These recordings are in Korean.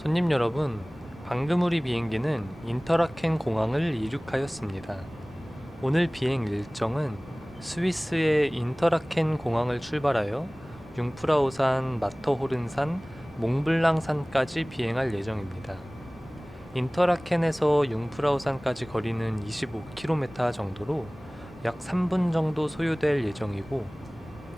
손님 여러분, 방금 우리 비행기는 인터라켄 공항을 이륙하였습니다. 오늘 비행 일정은 스위스의 인터라켄 공항을 출발하여 융프라우산, 마터호른산, 몽블랑산까지 비행할 예정입니다. 인터라켄에서 융프라우산까지 거리는 25km 정도로 약 3분 정도 소요될 예정이고,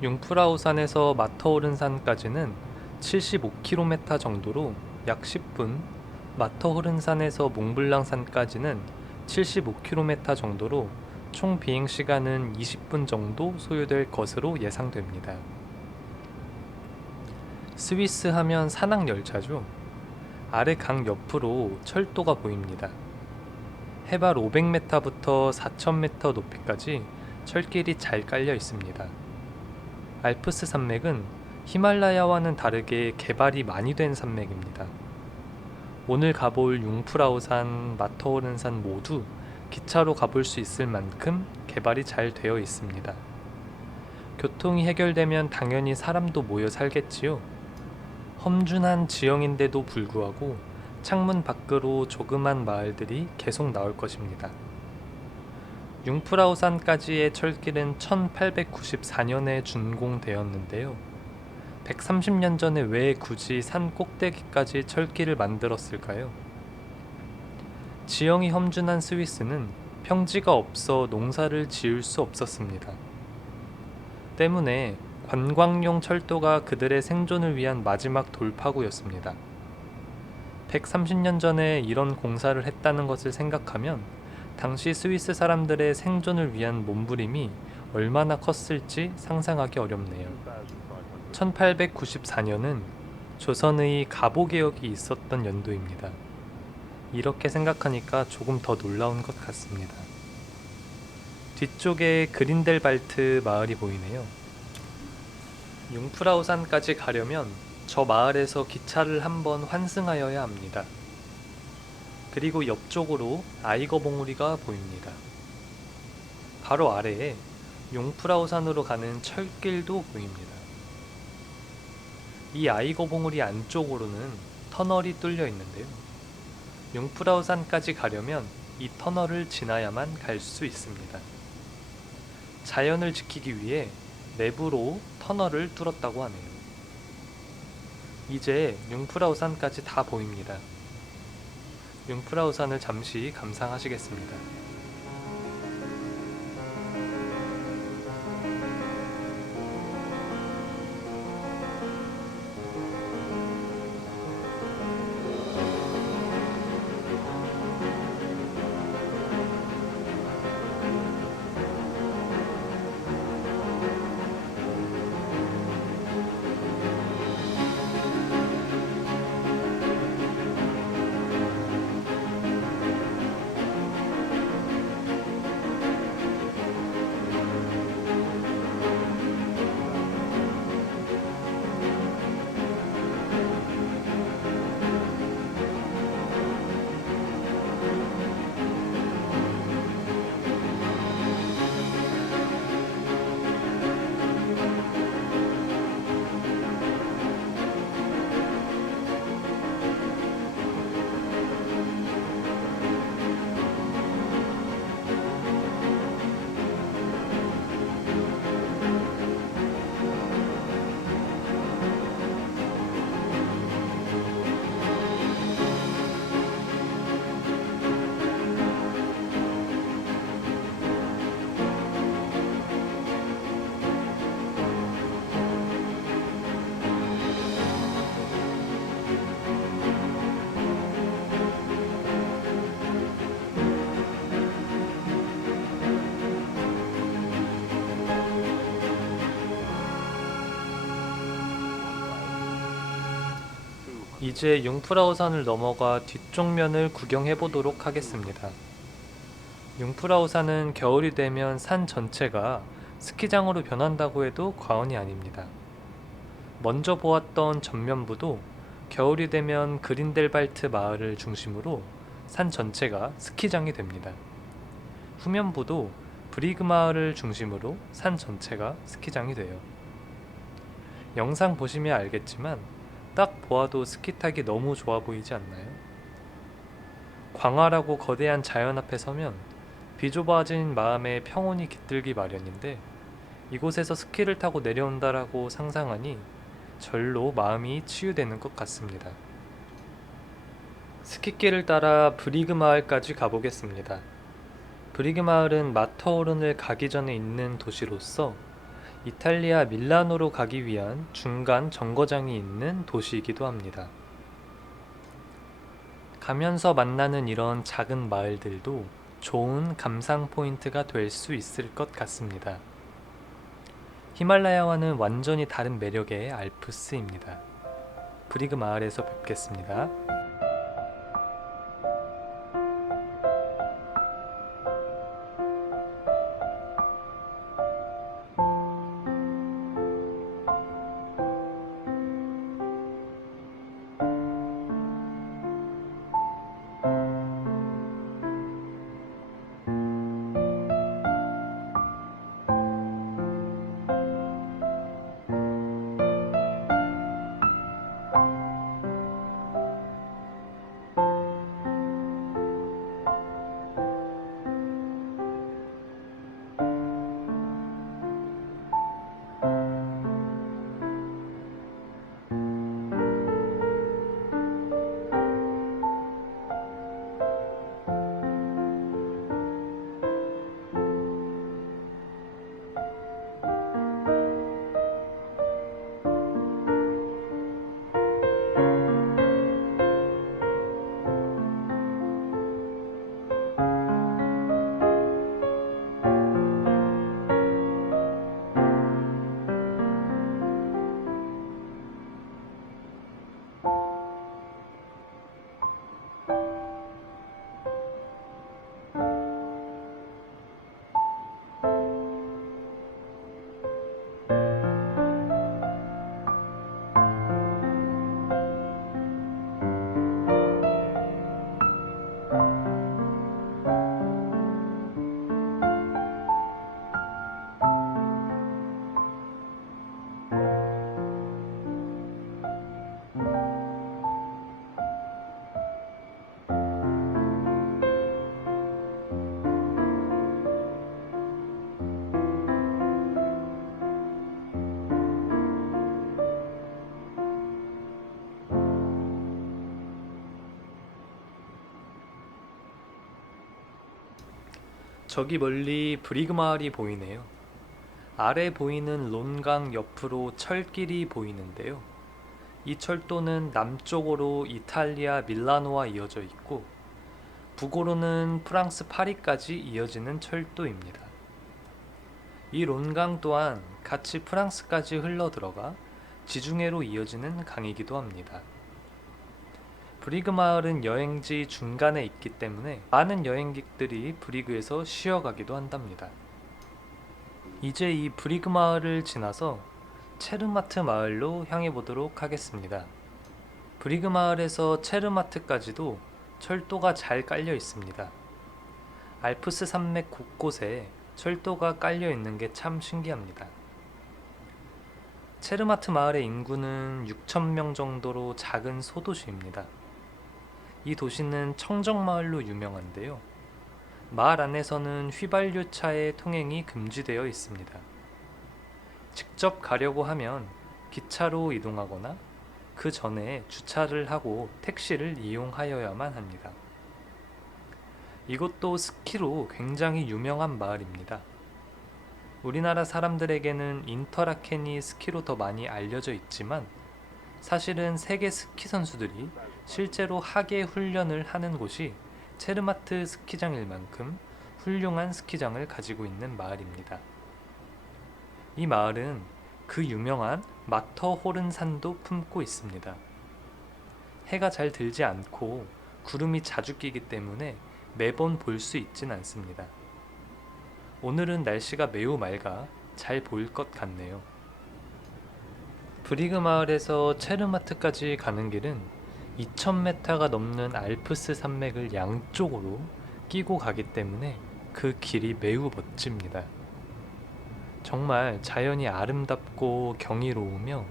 융프라우산에서 마터호른산까지는 75km 정도로 약 10분, 마터호른산에서 몽블랑산까지는 75km 정도로 총 비행 시간은 20분 정도 소요될 것으로 예상됩니다. 스위스 하면 산악 열차죠. 아래 강 옆으로 철도가 보입니다. 해발 500m부터 4000m 높이까지 철길이 잘 깔려 있습니다. 알프스 산맥은 히말라야와는 다르게 개발이 많이 된 산맥입니다. 오늘 가볼 융프라우산, 마터호른산 모두 기차로 가볼 수 있을 만큼 개발이 잘 되어 있습니다. 교통이 해결되면 당연히 사람도 모여 살겠지요. 험준한 지형인데도 불구하고 창문 밖으로 조그만 마을들이 계속 나올 것입니다. 융프라우산까지의 철길은 1894년에 준공되었는데요. 130년 전에 왜 굳이 산 꼭대기까지 철길을 만들었을까요? 지형이 험준한 스위스는 평지가 없어 농사를 지을 수 없었습니다. 때문에 관광용 철도가 그들의 생존을 위한 마지막 돌파구였습니다. 130년 전에 이런 공사를 했다는 것을 생각하면 당시 스위스 사람들의 생존을 위한 몸부림이 얼마나 컸을지 상상하기 어렵네요. 1894년은 조선의 갑오개혁이 있었던 연도입니다. 이렇게 생각하니까 조금 더 놀라운 것 같습니다. 뒤쪽에 그린델발트 마을이 보이네요. 융프라우산까지 가려면 저 마을에서 기차를 한번 환승하여야 합니다. 그리고 옆쪽으로 아이거 봉우리가 보입니다. 바로 아래에 융프라우산으로 가는 철길도 보입니다. 이 아이거 봉우리 안쪽으로는 터널이 뚫려 있는데요. 융프라우산까지 가려면 이 터널을 지나야만 갈 수 있습니다. 자연을 지키기 위해 내부로 터널을 뚫었다고 하네요. 이제 융프라우산까지 다 보입니다. 융프라우산을 잠시 감상하시겠습니다. 이제 융프라우산을 넘어가 뒤쪽 면을 구경해 보도록 하겠습니다. 융프라우산은 겨울이 되면 산 전체가 스키장으로 변한다고 해도 과언이 아닙니다. 먼저 보았던 전면부도 겨울이 되면 그린델발트 마을을 중심으로 산 전체가 스키장이 됩니다. 후면부도 브리그 마을을 중심으로 산 전체가 스키장이 돼요. 영상 보시면 알겠지만 딱 보아도 스키 타기 너무 좋아 보이지 않나요? 광활하고 거대한 자연 앞에 서면 비좁아진 마음에 평온이 깃들기 마련인데 이곳에서 스키를 타고 내려온다라고 상상하니 절로 마음이 치유되는 것 같습니다. 스키길을 따라 브리그 마을까지 가보겠습니다. 브리그 마을은 마터호른을 가기 전에 있는 도시로서 이탈리아 밀라노로 가기 위한 중간 정거장이 있는 도시이기도 합니다. 가면서 만나는 이런 작은 마을들도 좋은 감상 포인트가 될 수 있을 것 같습니다. 히말라야와는 완전히 다른 매력의 알프스입니다. 브리그 마을에서 뵙겠습니다. 저기 멀리 브리그 마을이 보이네요. 아래 보이는 론강 옆으로 철길이 보이는데요. 이 철도는 남쪽으로 이탈리아 밀라노와 이어져 있고 북으로는 프랑스 파리까지 이어지는 철도입니다. 이 론강 또한 같이 프랑스까지 흘러들어가 지중해로 이어지는 강이기도 합니다. 브리그 마을은 여행지 중간에 있기 때문에 많은 여행객들이 브리그에서 쉬어가기도 한답니다. 이제 이 브리그 마을을 지나서 체르마트 마을로 향해 보도록 하겠습니다. 브리그 마을에서 체르마트까지도 철도가 잘 깔려 있습니다. 알프스 산맥 곳곳에 철도가 깔려 있는 게 참 신기합니다. 체르마트 마을의 인구는 6,000명 정도로 작은 소도시입니다. 이 도시는 청정마을로 유명한데요. 마을 안에서는 휘발유차의 통행이 금지되어 있습니다. 직접 가려고 하면 기차로 이동하거나 그 전에 주차를 하고 택시를 이용하여야만 합니다. 이곳도 스키로 굉장히 유명한 마을입니다. 우리나라 사람들에게는 인터라켄이 스키로 더 많이 알려져 있지만 사실은 세계 스키 선수들이 실제로 하계 훈련을 하는 곳이 체르마트 스키장일 만큼 훌륭한 스키장을 가지고 있는 마을입니다. 이 마을은 그 유명한 마터호른 산도 품고 있습니다. 해가 잘 들지 않고 구름이 자주 끼기 때문에 매번 볼 수 있진 않습니다. 오늘은 날씨가 매우 맑아 잘 보일 것 같네요. 브리그 마을에서 체르마트까지 가는 길은 2000m가 넘는 알프스 산맥을 양쪽으로 끼고 가기 때문에 그 길이 매우 멋집니다. 정말 자연이 아름답고 경이로우며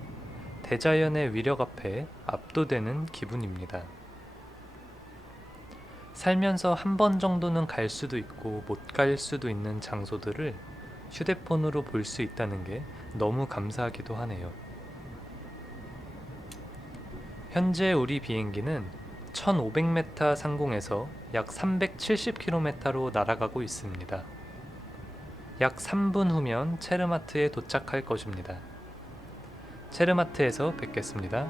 대자연의 위력 앞에 압도되는 기분입니다. 살면서 한 번 정도는 갈 수도 있고 못 갈 수도 있는 장소들을 휴대폰으로 볼 수 있다는 게 너무 감사하기도 하네요. 현재 우리 비행기는 1500m 상공에서 약 370km로 날아가고 있습니다. 약 3분 후면 체르마트에 도착할 것입니다. 체르마트에서 뵙겠습니다.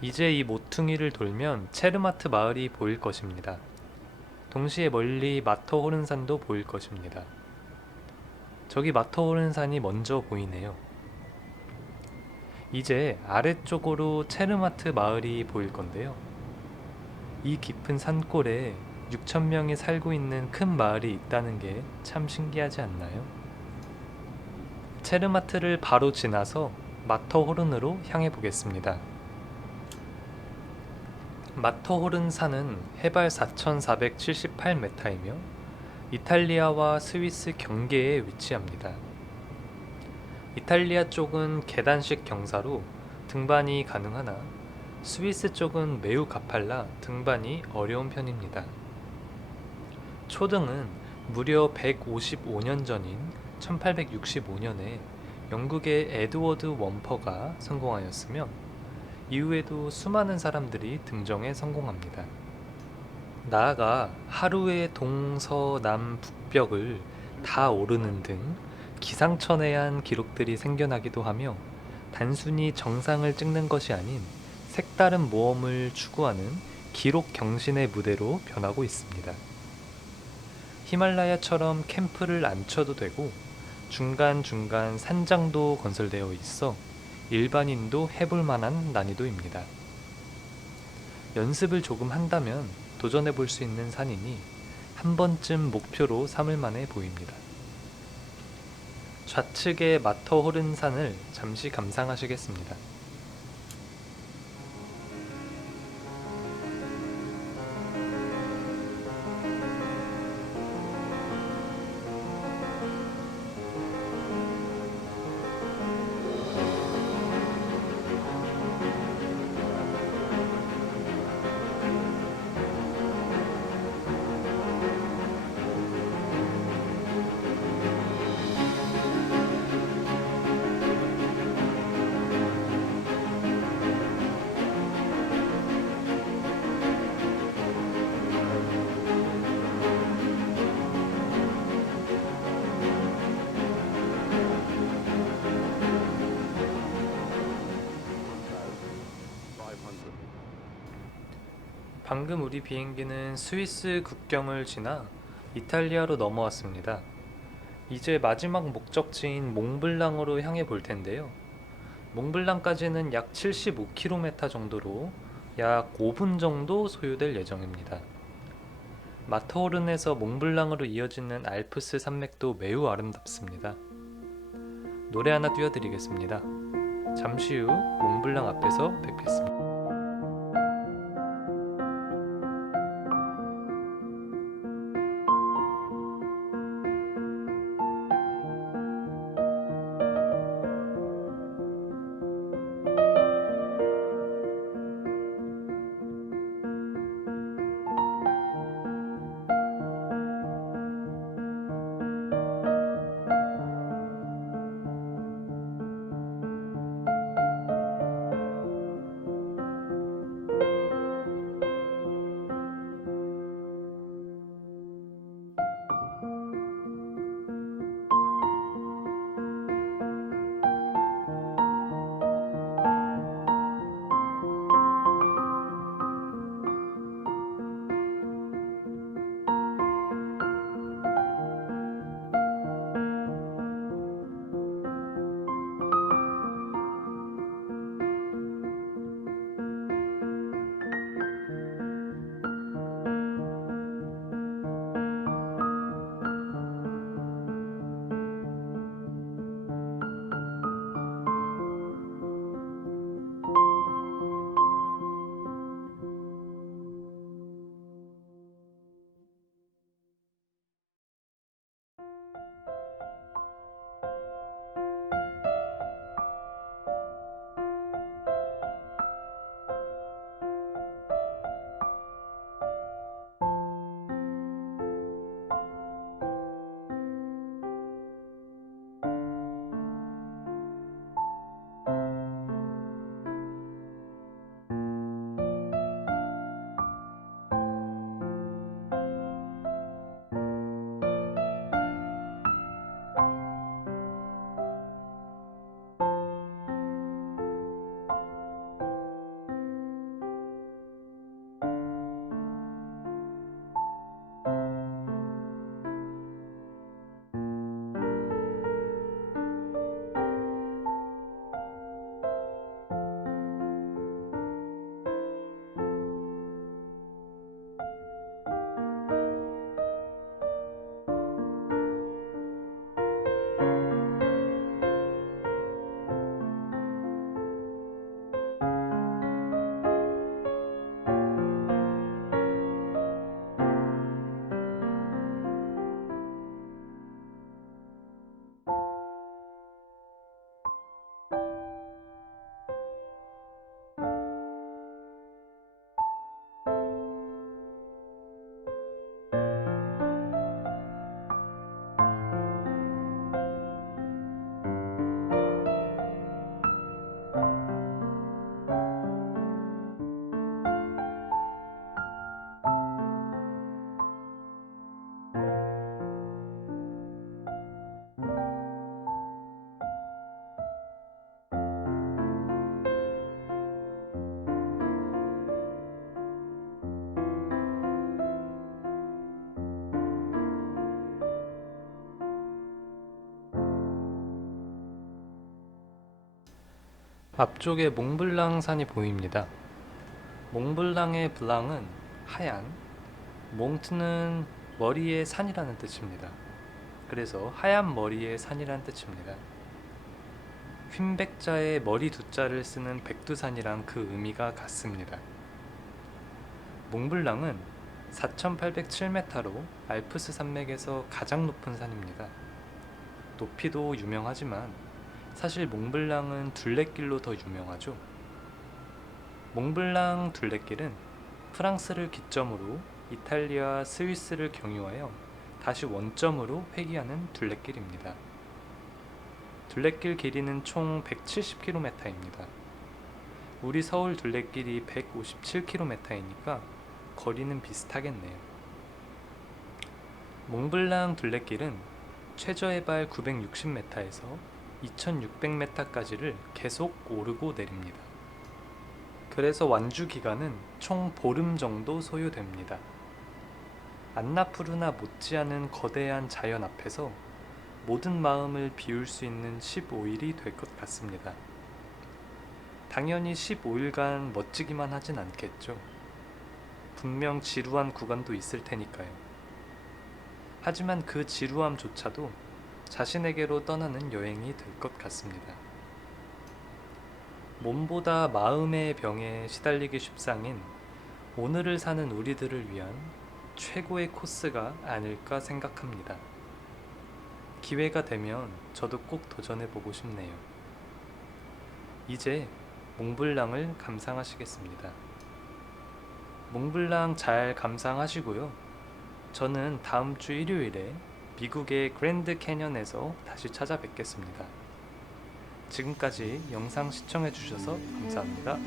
이제 이 모퉁이를 돌면 체르마트 마을이 보일 것입니다. 동시에 멀리 마터호른산도 보일 것입니다. 저기 마터호른산이 먼저 보이네요. 이제 아래쪽으로 체르마트 마을이 보일 건데요. 이 깊은 산골에 6,000명이 살고 있는 큰 마을이 있다는 게 참 신기하지 않나요? 체르마트를 바로 지나서 마터호른으로 향해 보겠습니다. 마터호른산은 해발 4,478m이며 이탈리아와 스위스 경계에 위치합니다. 이탈리아 쪽은 계단식 경사로 등반이 가능하나 스위스 쪽은 매우 가팔라 등반이 어려운 편입니다. 초등은 무려 155년 전인 1865년에 영국의 에드워드 원퍼가 성공하였으며 이후에도 수많은 사람들이 등정에 성공합니다. 나아가 하루에 동서남북벽을 다 오르는 등 기상천외한 기록들이 생겨나기도 하며 단순히 정상을 찍는 것이 아닌 색다른 모험을 추구하는 기록 경신의 무대로 변하고 있습니다. 히말라야처럼 캠프를 안 쳐도 되고 중간중간 산장도 건설되어 있어 일반인도 해볼 만한 난이도입니다. 연습을 조금 한다면 도전해 볼 수 있는 산이니 한 번쯤 목표로 삼을 만해 보입니다. 좌측의 마터호른산을 잠시 감상하시겠습니다. 방금 우리 비행기는 스위스 국경을 지나 이탈리아로 넘어왔습니다. 이제 마지막 목적지인 몽블랑으로 향해 볼 텐데요. 몽블랑까지는 약 75km 정도로 약 5분 정도 소요될 예정입니다. 마터호른에서 몽블랑으로 이어지는 알프스 산맥도 매우 아름답습니다. 노래 하나 띄워드리겠습니다. 잠시 후 몽블랑 앞에서 뵙겠습니다. 앞쪽에 몽블랑 산이 보입니다. 몽블랑의 블랑은 하얀, 몽트는 머리의 산이라는 뜻입니다. 그래서 하얀 머리의 산이라는 뜻입니다. 휜백자에 머리 두자를 쓰는 백두산이랑 그 의미가 같습니다. 몽블랑은 4,807m로 알프스 산맥에서 가장 높은 산입니다. 높이도 유명하지만 사실 몽블랑은 둘레길로 더 유명하죠. 몽블랑 둘레길은 프랑스를 기점으로 이탈리아와 스위스를 경유하여 다시 원점으로 회귀하는 둘레길입니다. 둘레길 길이는 총 170km입니다. 우리 서울 둘레길이 157km이니까 거리는 비슷하겠네요. 몽블랑 둘레길은 최저해발 960m에서 2600m까지를 계속 오르고 내립니다. 그래서 완주 기간은 총 보름 정도 소요됩니다. 안나푸르나 못지않은 거대한 자연 앞에서 모든 마음을 비울 수 있는 15일이 될 것 같습니다. 당연히 15일간 멋지기만 하진 않겠죠. 분명 지루한 구간도 있을 테니까요. 하지만 그 지루함조차도 자신에게로 떠나는 여행이 될 것 같습니다. 몸보다 마음의 병에 시달리기 십상인 오늘을 사는 우리들을 위한 최고의 코스가 아닐까 생각합니다. 기회가 되면 저도 꼭 도전해보고 싶네요. 이제 몽블랑을 감상하시겠습니다. 몽블랑 잘 감상하시고요. 저는 다음 주 일요일에 미국의 그랜드 캐년에서 다시 찾아뵙겠습니다. 지금까지 영상 시청해주셔서 감사합니다.